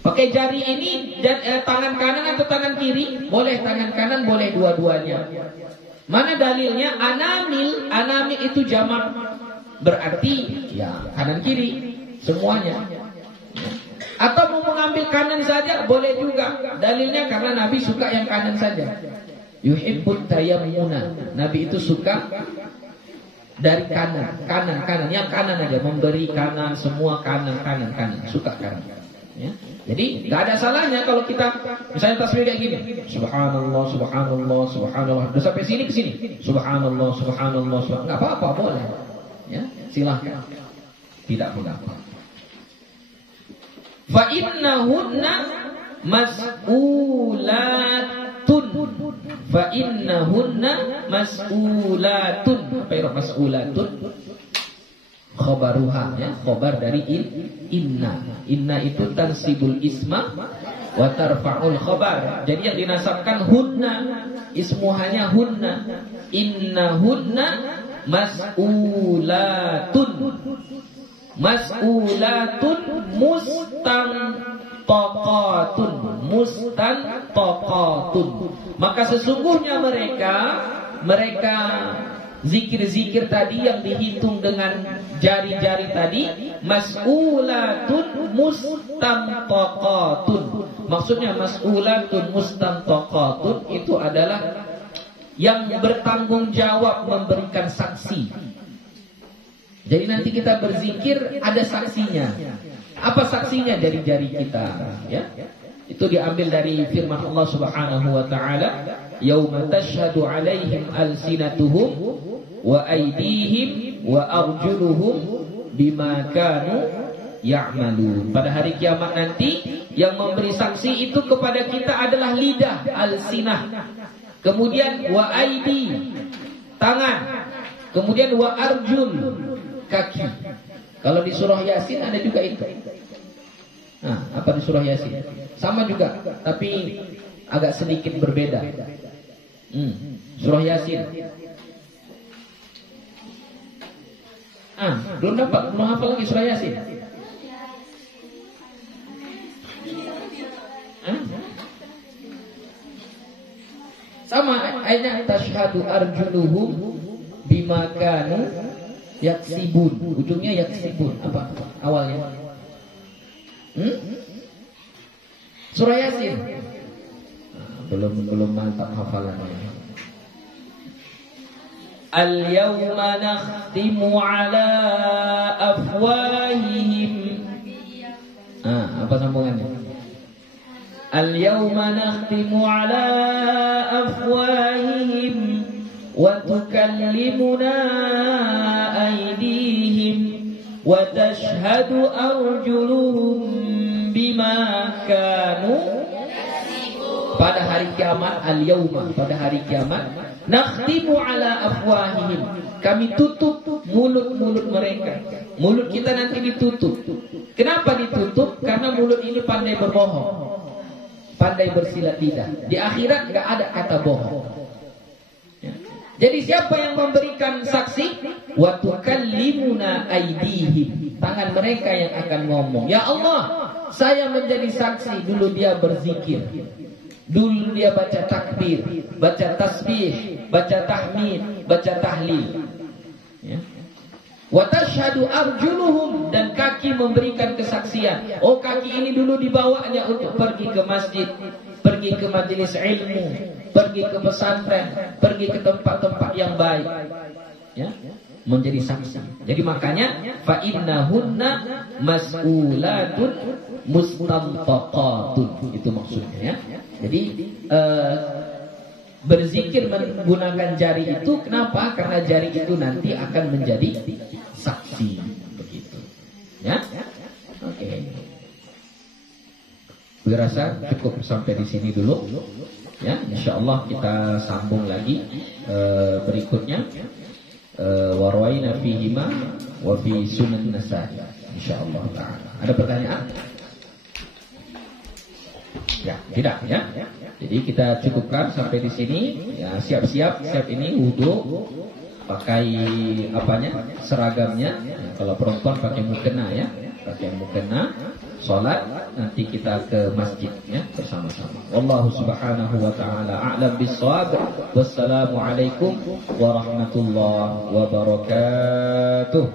Pakai jari ini tangan kanan atau tangan kiri? Boleh tangan kanan, boleh dua-duanya. Mana dalilnya? Anamil itu jamak, berarti ya kanan kiri semuanya. Atau mau mengambil kanan saja boleh juga. Dalilnya karena Nabi suka yang kanan saja. Yuhibbut tayammuna. Nabi itu suka dari kanan, yang kanan aja, memberi kanan, semua kanan, suka kanan. Ya. Jadi nggak ada salahnya kalau kita misalnya tasbih kayak gini, subhanallah, subhanallah, subhanallah, udah sampai sini ke sini, subhanallah, subhanallah, nggak apa-apa, boleh. Ya, silahkan, tidak mengapa. Fa innahunna mas'ulatun. Fa innahunna mas'ulatun. Apa itu mas'ulatun? Khobaruha, ya, khobar dari inna. Inna itu tansibul isma wa tarfa'ul khobar. Jadi yang dinasabkan hunna, ismuhanya hunna. Inna hunna mas'ulatun. Mas'ulatun mustantaqatun. Maka sesungguhnya mereka zikir-zikir tadi yang dihitung dengan jari-jari tadi, mas'ulatun mustantaqatun. Maksudnya mas'ulatun mustantaqatun itu adalah yang bertanggung jawab memberikan saksi. Jadi nanti kita berzikir ada saksinya. Apa saksinya? Dari jari kita, ya. Itu diambil dari firman Allah Subhanahu wa taala, yauma tashhadu 'alaihim alsinatuhum wa aydihim wa arjuluhum bima kanu ya'malun. Pada hari kiamat nanti yang memberi saksi itu kepada kita adalah lidah, alsinah. Kemudian wa aidi, tangan. Kemudian wa arjul, kaki. Kalau di surah Yasin ada juga itu. Nah, apa di surah Yasin? Sama juga, tapi agak sedikit berbeda. Surah Yasin. Belum hafal lagi surah Yasin. Sama ayatnya, tashhadu arjuluhum bima kanu yaksibun. Ujungnya yaksibun. Apa awalnya? Surah Yasin. Belum mantap hafalannya. Al-yawma nakhtimu ala afwahihim. Apa sambungannya? Al-yawma nakhtimu ala afwahihim wa tukallimuna aydihim wa tashhadu arjuluhum bima kanu. Pada hari kiamat, al-yawma, pada hari kiamat, nakhtimu ala afwahihim, kami tutup mulut-mulut mereka. Mulut kita nanti ditutup. Kenapa ditutup? Karena mulut ini pandai berbohong, pandai bersilat lidah. Di akhirat enggak ada kata bohong. Jadi siapa yang memberikan saksi? Wa tukallimuna aydihim, tangan mereka yang akan ngomong. Ya Allah, saya menjadi saksi dulu dia berzikir, dulu dia baca takbir, baca tasbih, baca tahmid, baca tahlil. Ya. Wa tashhadu arjuluhum, dan kaki memberikan kesaksian. Oh, kaki ini dulu dibawanya untuk pergi ke masjid, pergi ke majelis ilmu, pergi ke pesantren, pergi ke tempat-tempat yang baik. Ya, menjadi saksi. Jadi makanya fa innahunna mas'ulatun mustamtaqatun, itu maksudnya ya. Jadi berzikir menggunakan jari itu kenapa? Karena jari itu nanti akan menjadi saksi, begitu. Ya. Oke. Gue rasa cukup sampai di sini dulu. Ya, insyaallah kita sambung lagi berikutnya. Warwaina fihima wa fi sunan Nasa'i insyaallah taala. Ada pertanyaan? Ya, tidak ya. Jadi kita cukupkan sampai di sini. Ya, siap ini wudu, pakai apanya? Seragamnya. Ya, kalau perempuan pakai mukena ya, pakai mukena. Salat nanti kita ke masjid ya bersama-sama. Wallahu subhanahu wa ta'ala a'lam bis-shawab. Wassalamu alaikum warahmatullahi wabarakatuh.